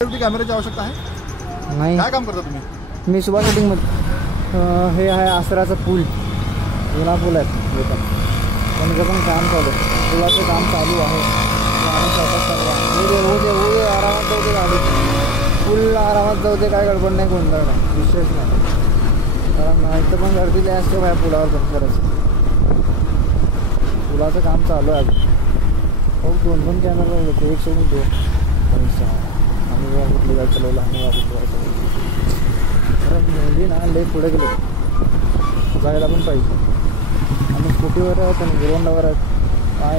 कॅमेऱ्याची आवश्यकता आहे? नाही. काय काम करता तुम्ही? मी सुभाष शूटिंगमध्ये. हे आहे आसराचा पूल, जुना पूल आहे त्यांचं पण काम चालू आहे. पुलाचं काम चालू आहे. आरामात जाऊ दे गाडी, पूल आरामात जाऊ दे, काय गडबड नाही, गोंधळ नाही, विशेष नाही. कारण इथं पण गर्दी लय असते बाहेर पुलावर पण करायचं. पुलाचं काम चालू आहे अजून. हो, 2 कॅमेरा होते, एक सोडून 2 आम्ही कुठली गाडी चालवलं, आम्ही वापरतो. खरं मुली ना लई पुढे गेलो, जायला पण पाहिजे. आम्ही स्कूटीवर आहेत आणि गिरवंडावर आहेत. काय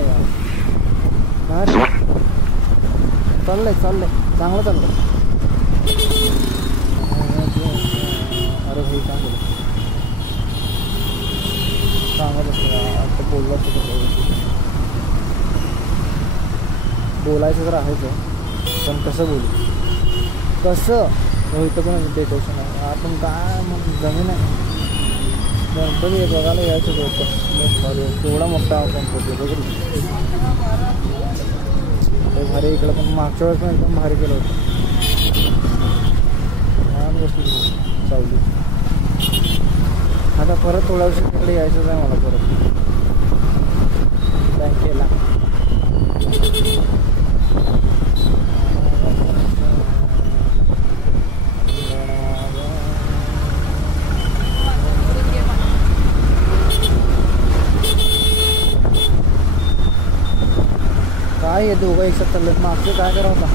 रे चाललंय चांगलं चाललंय. अरे भाई काय बोलू, सांगत असतं आता बोललं असतं. बोलायचं तर आहेच, पण कसं बोलू, कसं हो. इथं पण डेकोरेशन आहे. आपण काय जमीन आहे गणपती बघायला यायचं होतं. तेवढा मोठा गणपती बघू भारी. इकडं पण मागच्या वेळेस पण एकदम भारी केलं होतं. छान गोष्टी चालली. आता परत थोड्या वर्षी तिकडे यायचंच आहे मला, परत बँकेला. काय हे दोघं एकसाथ चाललेत, मागचं काय करावं होता.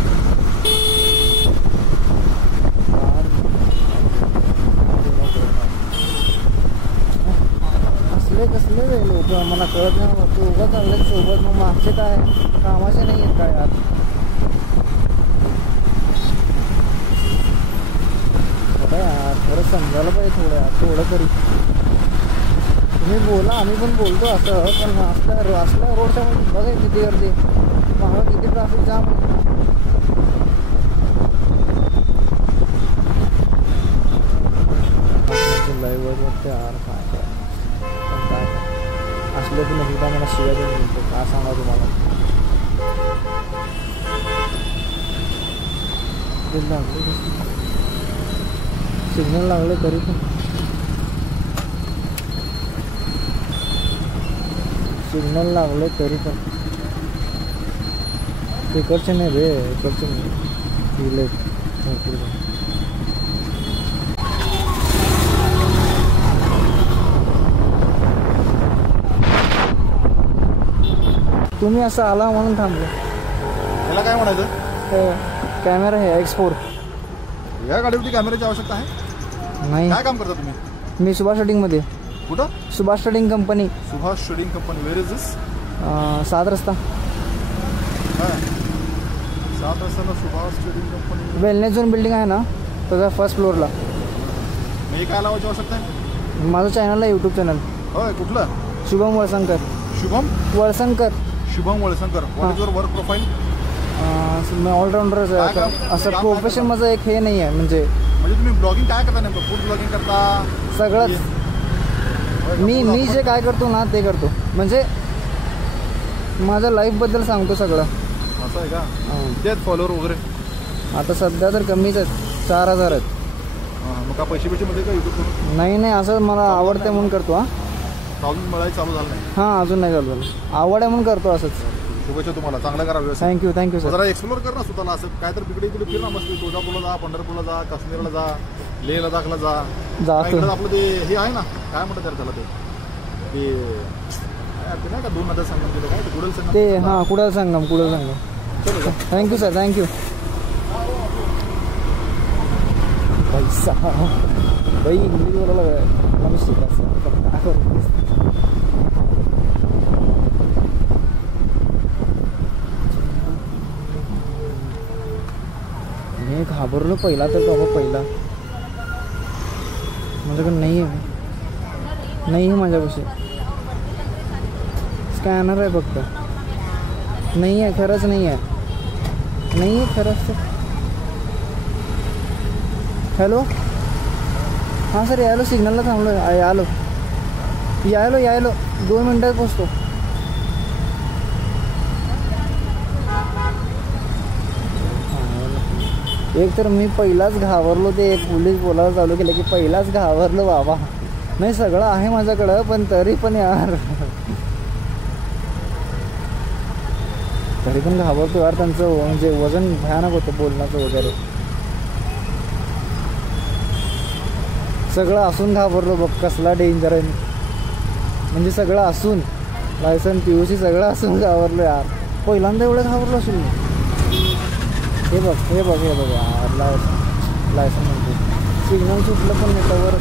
कसले लोक मला कळत नाही. दोघं चाललेत सोबत, मग मागचे काय कामाचे नाही आहेत काय यार. थोडं यार, खरं समजायला पाहिजे थोडं यार, थोडं तरी. तुम्ही बोला, आम्ही पण बोलतो असं, पण असल्या रोडच्या मध्ये बघा किती गर्दी, मागं किती ट्रॅफिक जाम. लाईव्ह वाटते यार, काय पण काय असलं की नाही मला शिवाय देऊन बोलतो. काय सांगा तुम्हाला, सिग्नल लागले तरी पण, सिग्नल लागले तरी पण इकडचे नाही रे, इकडचे नाही दिले भरपूर. तुम्ही असं आला म्हणून थांबलो. त्याला काय म्हणायचं? कॅमेरा आहे X4. या गाडीवरती कॅमेऱ्याची आवश्यकता आहे? नाही. काय काम करता तुम्ही? मी सुभाष शूटिंगमध्ये. कुठं? Subhash trading company. Subhash trading company. Where is this? 7 रस्ता. 7 रस्त्याला Subhash trading company. Wellness zone building आहे ना, त्याच्या फर्स्ट फ्लोअरला. मी काय लावायची आवश्यकता आहे? माझं चॅनल आहे, यूट्यूब चॅनल. होय, कुठलं? Shubham Walsankar. Shubham Walsankar. Shubham Walsankar. What is your work profile? मी ऑलराऊंडरच आहे. असं प्रोफेशन माझं एक हे नाही आहे. म्हणजे तुम्ही ब्लॉगिंग काय करता नेमकं? फूड ब्लॉगिंग करता? सगळंच. मी जे काय करतो ना ते करतो. म्हणजे माझ्या लाईफबद्दल सांगतो सगळं. असं आहे का? किती फॉलोअर वगैरे? आता सध्या तर कमीच आहेत, 4000 आहेत. मग का पैसे मध्ये का यूट्यूब करून? नाही, असं मला आवडते म्हणून करतो. अजून मिळायला चालू झालं नाही? हां, अजून नाही चालू झालं. आवड आहे म्हणून करतो असंच. शुभेच्छा तुम्हाला, चांगलं करा व्यवस्थित. Thank you sir. जरा एक्सप्लोर कर ना स्वतःला. असं काय तर इकडे फिर ना, मस्त तुळजापूरला जा, पंढरपूरला जा, काश्मीरला जा, लेह लडाखला जा. आपलं ते हे आहे ना, काय म्हणतात त्याला, ते नाही का 2 नद्या संगम केलं, काय कुडल संगम ते? हां, कुडल संगम. चलो. Thank you sir, thank you. पैसा बाई इंग्लिश बोलायला मला शिकायचं. मी घाबरलो पहिला तर पहिला. माझ्याकडे नाही आहे माझ्यापाशी. स्कॅनर आहे फक्त. नाही आहे, खरंच नाही आहे खरंच. हॅलो, हां सर, यायलो सिग्नलला थांबलो. यायलो 2 मिनटात पोचतो. एक तर मी पहिलाच घाबरलो, ते एक पोलीस बोलायला चालू केलं की पहिलाच घाबरलो बाबा. नाही सगळं आहे माझ्याकडं पण तरी पण यार तरी पण घाबरतो यार. त्यांचं म्हणजे वजन भयानक होतं बोलण्याचं वगैरे. सगळं असून घाबरलो बघ, कसला डेंजर आहे. म्हणजे सगळं असून लायसन PUC सगळं असून घाबरलो यार. पहिल्यांदा एवढं घाबरलो असेल मी. हे बघ यार लायसन म्हणते. सिग्नल सुटलं पण नेटावर